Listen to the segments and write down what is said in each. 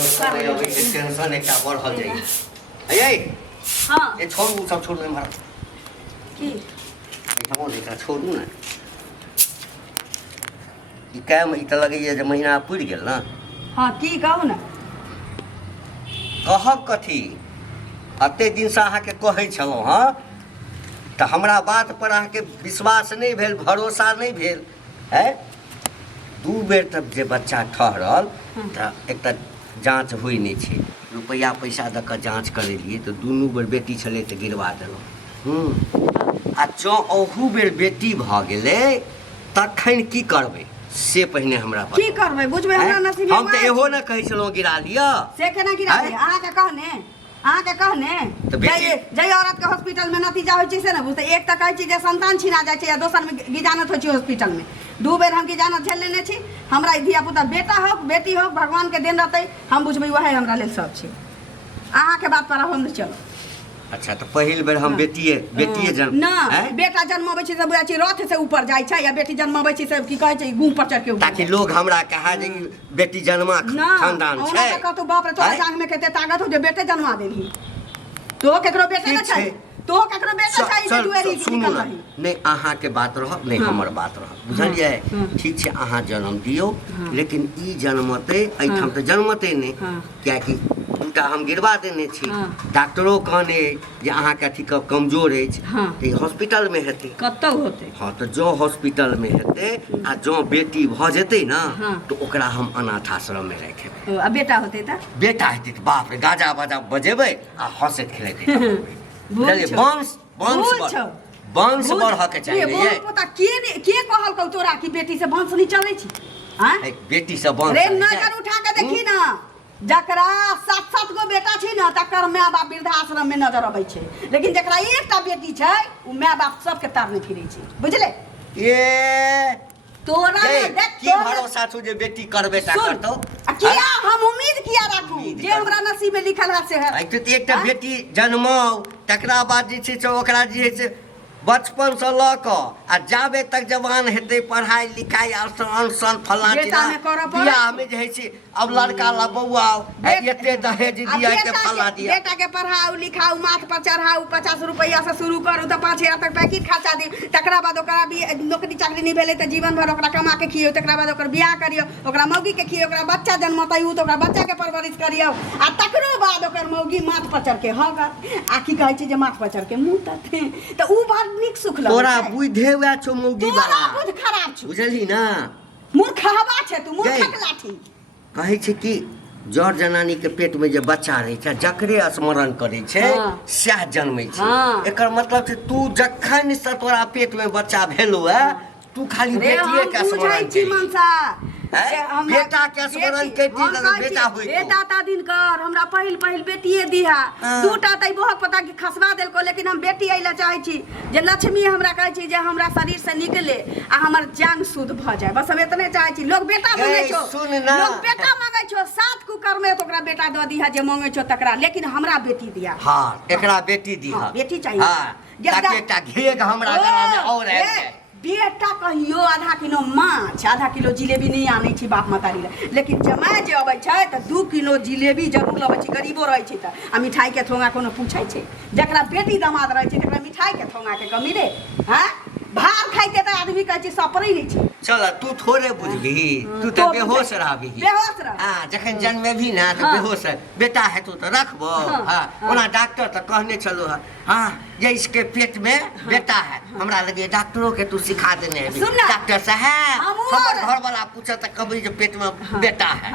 tension एक बढ़ल जाइए अये हाँ ये छोड़ू सब छोड़ू एम्हर की हमो एकरा छोड़ू ना ई काम ई त लगैए जे महीना पुरि गेल ना हाँ की कहू ना कहब कथी अते दिन से अहाँके कहै छलहुँ हँ तऽ हमरा बात पर अहाँके विश्वास नहीं भेल भरोसा नहीं भेल है 2 बेर तक जे बच्चा ठहरल तऽ एकटा जाँच होइ नहीं छै रुपैया पैसा दऽ कऽ जाँच करेलिए तऽ दुनू बेर बेटी छलै तऽ गिरवा देलहुँ आ जँ अहू बेर बेटी भऽ गेलै तखन की करबै से पहिने हमरा की करबै बुझबै हमरा नसीब हम तऽ एहो न कहै छलहुँ गिरा लिअ से केना गिरा लिअ अहाँके कहने जै औरत के हॉस्पिटल में नतीजा होइ छै से ना बुझते एक तऽ कहै छी जे संतान छिना जाइ छै या दोसर में गिजानत होइ छै हॉस्पिटल में 2 बेर हम गिजानत झेल लेने छी हमरा धिया पुता बेटा हो बेटी हो भगवान के देन रहतै हम बुझबै वएह हमरा लेल सब छै अहाँके बात पर हम न चलो अच्छा तो पहिल बेर हम बेटिए जन्म ना बेटा जन्मबै छी से बुझै छी रथ से ऊपर जाइ छै या बेटी जन्मबै छी से की कहै छै गुम पर चढ़ के ताकि लोग हमरा कहा जे बेटी जन्मा खानदान छै ना कहतो बाप रे तोरा जांग में कते ताकत हो जे बेटे जन्मा देली तो केकरो बेटे न छै तो केकरो बेटा छै जे दुएरी निकल रही नहीं अहाँ के बात रहत नहीं हमर बात रहत बुझलिए ठीक छै अहाँ जन्म दियौ लेकिन ई जन्मते एठाम तऽ जन्मते नहीं क्या कि उनका हम गिरवा देने छी डॉक्टरो कहने जे अहाँ के अथी कमजोर अछि तऽ हॉस्पिटल में हेतै कतौ होतै हाँ तो जो हॉस्पिटल में हेतै आ जो बेटी भऽ जेतै ना तो ओकरा हम अनाथ आश्रम में राखबै आ बेटा होतै त बेटा हेतै तऽ बाप रे गाजा बाजा बजेबै आ हंसैत खेलैत बुझलिए वंश बढ़ के चाहिए पता के कहल तोरा कि बेटी से वंश नहीं चलै छी हां बेटी से वंश रे नजर उठा के देखी ना जकरा 7-7 गो बेटा छै ना तकर माय बाप वृद्धाश्रम में नजर अबै छै लेकिन जकरा एकटा बेटी छै उ माय बाप सबके तारने फिरै छै बुझले ए तोरा देख की भरोसा छौ जे बेटी करबे ता करतौ किया हम उम्मीद किया राखू जे हमरा नसीब में लिखल है से है आई तो एकटा बेटी जन्माउ तकरा बाद जे छै ओकरा जे छै बचपन से ल क आ जाबे तक जवान हेतै पढ़ाई लिखाई अनशन फला बियाह में जे छै अब लड़का ला बौआ एते दहेज दिया के फला दिया बेटा के पढ़ाऊ लिखाऊ माथ पर चढ़ाऊ 50 रुपया से शुरू करू त 5000 तक पैकेट खर्चा दी तकरा बाद ओकरा भी नौकरी चाकरी नहीं भेलै त जीवन भर ओकरा कमा के खियो तकरा बाद ओकर बियाह करियो ओकरा मौगी के खियो ओकरा बच्चा जन्मतै उ त ओकरा बच्चा के परवरिश करियो आ तकरो बाद ओकर मौगी माथ पर चढ़ के हगत आ की कहै छै जे माथ पर चढ़ के मुतत त उ बात निक सुख लग तोरा बुद्धे हुआ छौ मौगी वाला बुझ खराब छ बुझली ना मूर्ख हवा छै तू मूर्ख के लाठी कहै छै कि जड़ जनानी के पेट में जे बच्चा रहे छै जकरे स्मरण करे छै सएह जन्मै छै एकर मतलब छै तू जखन से तोरा पेट में बच्चा भेलो है तू खाली बेटिए के स्मरण कर बेटा के स्मरण करती बेटा होई बेटा ता दिन कर हमरा पहिल बेटिए दिहा दूटा तै बहुत पता कि खसबा देल को लेकिन हम बेटी आइला चाहे छी जे लक्ष्मी हमरा कहै छी जे हमरा शरीर से निकले आ हमर जान शुद्ध भ जाए बस हम इतने चाहे छी लोग बेटा मांगे छो लोग बेटा मांगे छो 7 कुकर में तोकरा बेटा द दिहा जे मांगे छो तकरा लेकिन हमरा बेटी दिया हां एकरा बेटी दिहा बेटी चाहिए हां ताकि एकटा घेग हमरा गला में और आबि जाए बेटा कहियो आधा किलो माछ आधा किलो जिलेबी नहीं आने छी बाप मतारी लेकिन जमाय जे अबै छै त 2 किलो जिलेबी जरूर लबै छी गरीबो रहै छै त आ मिठाई के थोंगा कोनो पूछै छै जकरा बेटी दामाद रहै छै तकरा मिठाई के थोंगा के कमी रे हां भार खाइते त आदमी कहै छै सपरै नहीं छै चल तू थोड़े बुझबी तू तो बेहोश रहबी बेहोश रह हां जखन जन्मे भी ना त बेहोश बेटा है तू तो रखबो हां ओना डॉक्टर त कहने चलो हां ये इसके पेट में बेटा है हमरा लगे डॉक्टरों के तू सिखा देने है डॉक्टर साहब हमर घर वाला पूछे त कभी जे पेट में बेटा है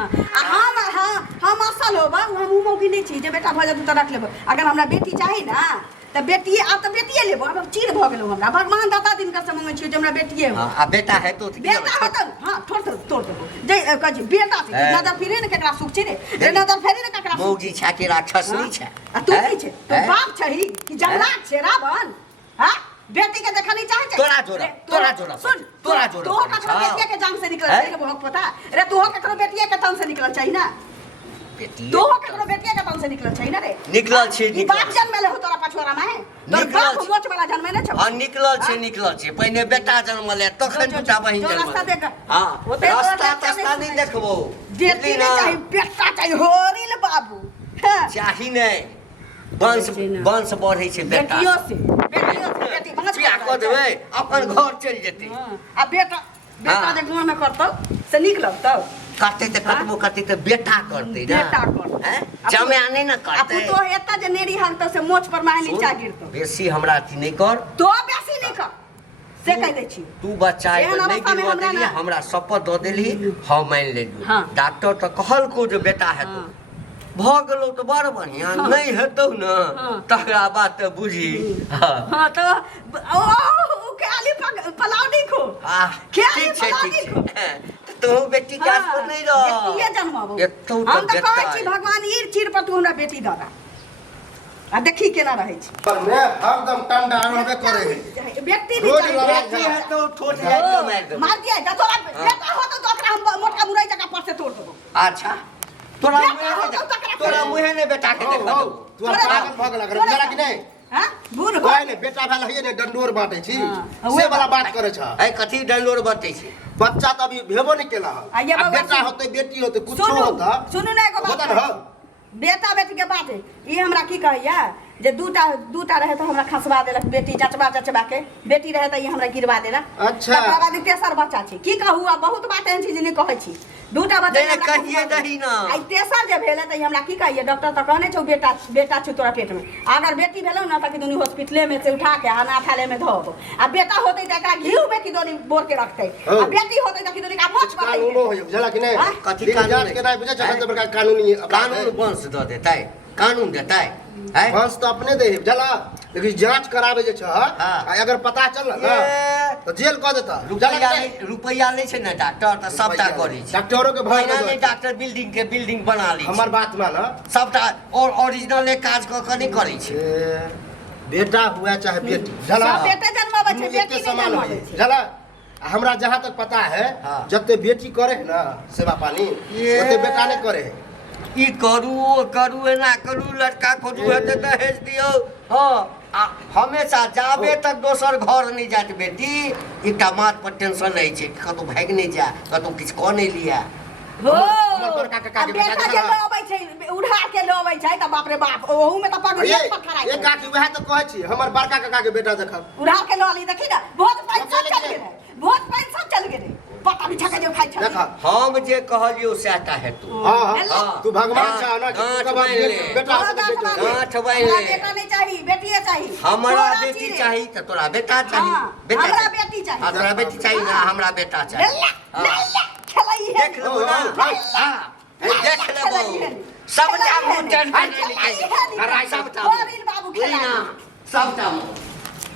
हम असल होबा हम मौगी नहीं छी जे बेटा भ जा तू त रख लेबो अगर हमरा बेटी चाही ना त बेटी आ त बेटिए लेबो अब चीर भ गेलो हमरा भगवान दाता दिन का समय छी जे हमरा बेटिए हो आ बेटा है तो बेटा हो त हां तोड़ देबो जे कह बेटा से नजर फिरे न केकरा सुख छी रे नजर फेरे न केकरा मौगी छा के राक्षस नहीं छे आ तू की छे तो बाप छही कि जंगलात छे रावण हां बेटी के देखा नहीं चाहे तोरा जोरा सुन तोरा जोरा तो ककरो बेटिया के जान से निकल जाए बहुत पता रे तू हो ककरो बेटिया के तन से निकल चाहिए ना बेटी तो ककरो बेटिया के तन से निकलल छै ना रे निकलल छै ई बाप जन्मेले हो तोरा पछुआरा में तोर बाप मोच वाला जन्मे ने छ हां निकलल छै पहिने बेटा जन्मले तखन दूटा बहिन जो रास्ता जन्मले देख हां रास्ता नहीं देखबो बेटी नहीं चाहिए बेटा चाहिए होरिल बाबू चाही नहीं वंश बढ़ै छै बेटा बेटियों से बेटी वंश बियाह कऽ देबै अपन घर चलि जेतै आ बेटा जे गाँव में करतौ से नीक लगतौ करते तो कटबो करते तो बेटा करते ना बेटा करतौ हैं जमाया नहीं ना करते अब तो एता जे नेरी हलतौ से मोच पर माहे नीचा गिरतौ बेसी हमरा अथी नहीं कर तो बेसी नहीं कर से कह दै छी तू बच्चा नहीं गिरवा देली हमरा शपथ दऽ देली हम मान लेलू डॉक्टर तो कहलको जे बेटा हेतौ भ गेलो तो बड़ बढ़िया नहीं हेतौ न तकरा बात तो बुझी हां तो ओ के आली पलाव देखो ठीक छै तो बेटी के आस पर नहीं रह बेटिए जन्माबो एतौ हम तो कहै छी भगवान ईर चीर पर तू हमरा बेटी दऽ दे आ देखी केना रहै छी पर मैं हरदम टंडा रहबे करे है बेटी भी चाहिए बेटी है तो ठोट है तो मार दो मार दिया त तोरा बेटा हो तो ओकरा हम मोटका मुरई जका पर से तोड़ देबो अच्छा तोरा मुहे ने बेटा के देख दो तू पागल भ गेल अगर जरा कि नहीं हां बूढ़ कोई नहीं बेटा भेल है ने डंडोर बांटे छी से वाला बात करे छ ए कथी डंडोर बांटे छी बच्चा त अभी भेबो नहीं केला है अब बेटा होते बेटी होते कुछ होता सुनु ना एगो बात बेटा बेटी के बात है ई हमरा की कहैया जे दूटा रहे तो हमरा खसबा देलक बेटी जचबा के बेटी रहे तो ये हमरा गिरवा देलक अच्छा तकर बाद तेसर बच्चा छै की कहू आ बहुत बात एहन चीज नहीं कहै छी दूटा बच्चा नहीं कहिए दही ना आई तेसर जे भेले त हमरा की कहिए डॉक्टर त कहने छौ बेटा छ तोरा पेट में अगर बेटी भेलौ ना त कि दुनी हॉस्पिटले में से उठा के अनाथालय में धो दो आ बेटा होतै त एकरा घीव में कि दोनी बोर के रखतै आ बेटी होतै त कि दोनी का मोच पर कानून हो जला कि नहीं कथी कानून के नहीं बुझे छ बड़का कानून वंश द देतै कानून देतै वंश तो अपने दे जला लेकिन जांच करावे जे छ अगर पता चल ना तो जेल क देता रुपैया नहीं छै ना डॉक्टर त सबटा करै छै डॉक्टरों के भय नहीं डॉक्टर बिल्डिंग बना ली हमर बात मान सबटा और ओरिजिनल काज क के नहीं करै छै बेटा हुआ चाहे बेटी जला सब बेटे जन्मावे छै बेटी नहीं जन्मावे छै जला हमरा जहां तक पता है जते बेटी करे है ना सेवा पानी ओते बेटा नहीं करे है ई करू एना करू लड़का खोजू हेतै दहेज दियौ हाँ हमेशा जाबे तक दोसर घर नहीं जात बेटी एकटा माथ पर टेंशन रहे छै कतौ भाग नहीं जा कतौ किछ क नहीं लिया हो बड़का काका के बेटा जे लबै छै उड़ा के लबै छै त बाप रे बाप ओहू में त पगड़ी पर खड़ा एक काकी वह तो कहै छी हमर बड़का काका के बेटा देखब उड़ा के लली देखी ना बहुत पैसा चल गेलै बहुत पैसा चल गेलै पता बिछा के जो खाइ छै हम जे कहलियो सेटा हेतु हां तू भगवान छ ना बेटा गांठ बाइन ले बेटा नहीं चाहिए बेटीए चाहिए हमरा बेटी चाहिए त तोरा बेटा चाहिए बेटा हमरा बेटी चाहिए तोरा बेटी चाहिए ना हमरा बेटा चाहिए खेलाई है देख लो ना देख लेबो सबटा मुंह टेंशन नहीं सबटा बाबू खेलाई सबटा